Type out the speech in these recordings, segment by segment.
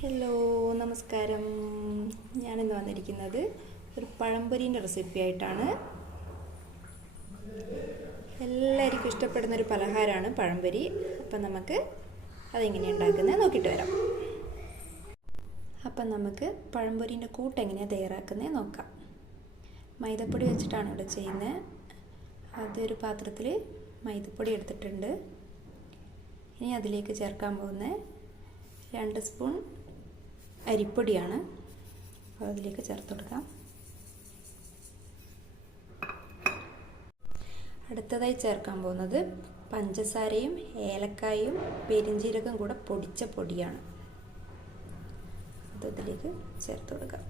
Hello, നമസ്കാരം. ഞാനിന്ന് വന്നിരിക്കുന്നത് ഒരു പഴംപൊരീൻ്റെ റെസിപ്പി ആയിട്ടാണ്. എല്ലാവർക്കും ഇഷ്ടപ്പെടുന്നൊരു പലഹാരമാണ് പഴംപൊരി. അപ്പം നമുക്ക് അതെങ്ങനെയാണ് ഉണ്ടാക്കുന്നത് നോക്കിയിട്ട് വരാം. അപ്പം നമുക്ക് പഴംപൊരീൻ്റെ കൂട്ട് എങ്ങനെയാണ് തയ്യാറാക്കുന്നത് നോക്കാം. മൈദപ്പൊടി വെച്ചിട്ടാണ് ഇവിടെ ചെയ്യുന്നത്. അതൊരു പാത്രത്തിൽ മൈദപ്പൊടി എടുത്തിട്ടുണ്ട്. ഇനി അതിലേക്ക് ചേർക്കാൻ പോകുന്ന 2 സ്പൂൺ അരിപ്പൊടിയാണ്. അപ്പോൾ അതിലേക്ക് ചേർത്ത് കൊടുക്കാം. അടുത്തതായി ചേർക്കാൻ പോകുന്നത് പഞ്ചസാരയും ഏലക്കായും പെരിഞ്ജീരകം കൂടെ പൊടിച്ച പൊടിയാണ്. അതിലേക്ക് ചേർത്ത് കൊടുക്കാം.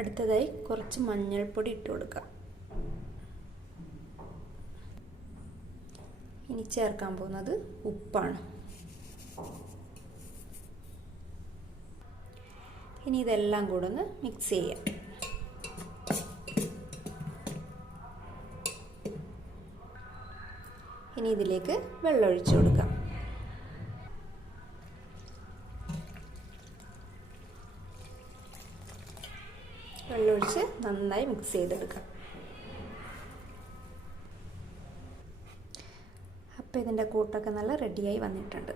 അടുത്തതായി കുറച്ച് മഞ്ഞൾപ്പൊടി ഇട്ട് കൊടുക്കാം. ഇനി ചേർക്കാൻ പോകുന്നത് ഉപ്പാണ്. ഇനി ഇതെല്ലാം കൂടെ ഒന്ന് മിക്സ് ചെയ്യാം. ഇനി ഇതിലേക്ക് വെള്ളം ഒഴിച്ചു കൊടുക്കാം. വെള്ളമൊഴിച്ച് നന്നായി മിക്സ് ചെയ്തെടുക്കാം. അപ്പോൾ ഇതിൻ്റെ കൂട്ടൊക്കെ നല്ല റെഡിയായി വന്നിട്ടുണ്ട്.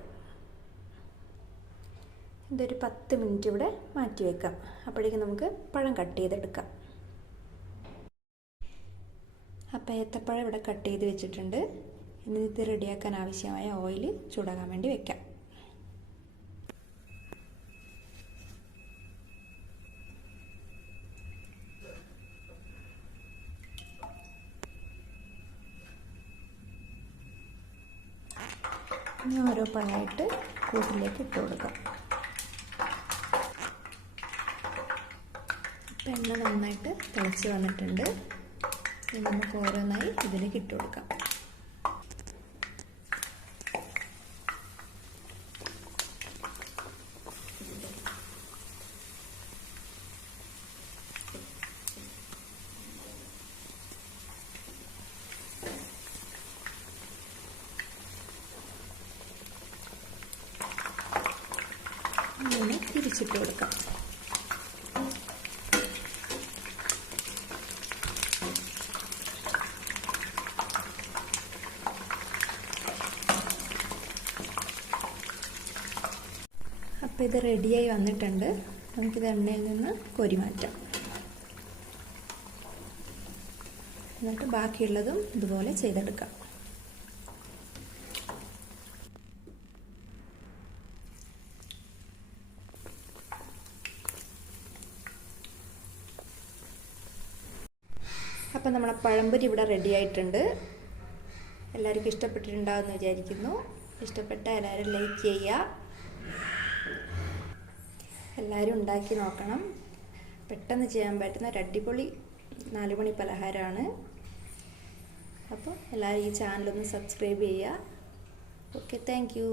ഇതൊരു 10 മിനിറ്റ് ഇവിടെ മാറ്റി വെക്കാം. അപ്പോഴേക്കും നമുക്ക് പഴം കട്ട് ചെയ്തെടുക്കാം. അപ്പോൾ ഏത്തപ്പഴം ഇവിടെ കട്ട് ചെയ്ത് വെച്ചിട്ടുണ്ട്. ഇനി ഇത് റെഡിയാക്കാൻ ആവശ്യമായ ഓയിൽ ചൂടാകാൻ വേണ്ടി വെക്കാം. ഇനി ഓരോ പഴമായിട്ട് കൂട്ടിലേക്ക് ഇട്ട് കൊടുക്കാം. ഇപ്പം എണ്ണ നന്നായിട്ട് തിളച്ച് വന്നിട്ടുണ്ട്. ഇനി നമുക്ക് ഓരോന്നായി ഇതിലേക്ക് ഇട്ട് കൊടുക്കാം. ഇങ്ങനെ തിരിച്ചിട്ട് കൊടുക്കാം. അപ്പോൾ ഇത് റെഡിയായി വന്നിട്ടുണ്ട്. നമുക്കിത് എണ്ണയിൽ നിന്ന് കോരി മാറ്റാം. എന്നിട്ട് ബാക്കിയുള്ളതും ഇതുപോലെ ചെയ്തെടുക്കാം. അപ്പം നമ്മുടെ പഴംപൊരി ഇവിടെ റെഡി ആയിട്ടുണ്ട്. എല്ലാവർക്കും ഇഷ്ടപ്പെട്ടിട്ടുണ്ടാവുമെന്ന് വിചാരിക്കുന്നു. ഇഷ്ടപ്പെട്ട എല്ലാവരും ലൈക്ക് ചെയ്യുക. എല്ലാവരും ഉണ്ടാക്കി നോക്കണം. പെട്ടെന്ന് ചെയ്യാൻ പറ്റുന്ന ഒരു അടിപൊളി 4 മണി പലഹാരമാണ്. അപ്പോൾ എല്ലാവരും ഈ ചാനലൊന്ന് സബ്സ്ക്രൈബ് ചെയ്യുക. Okay, thank you.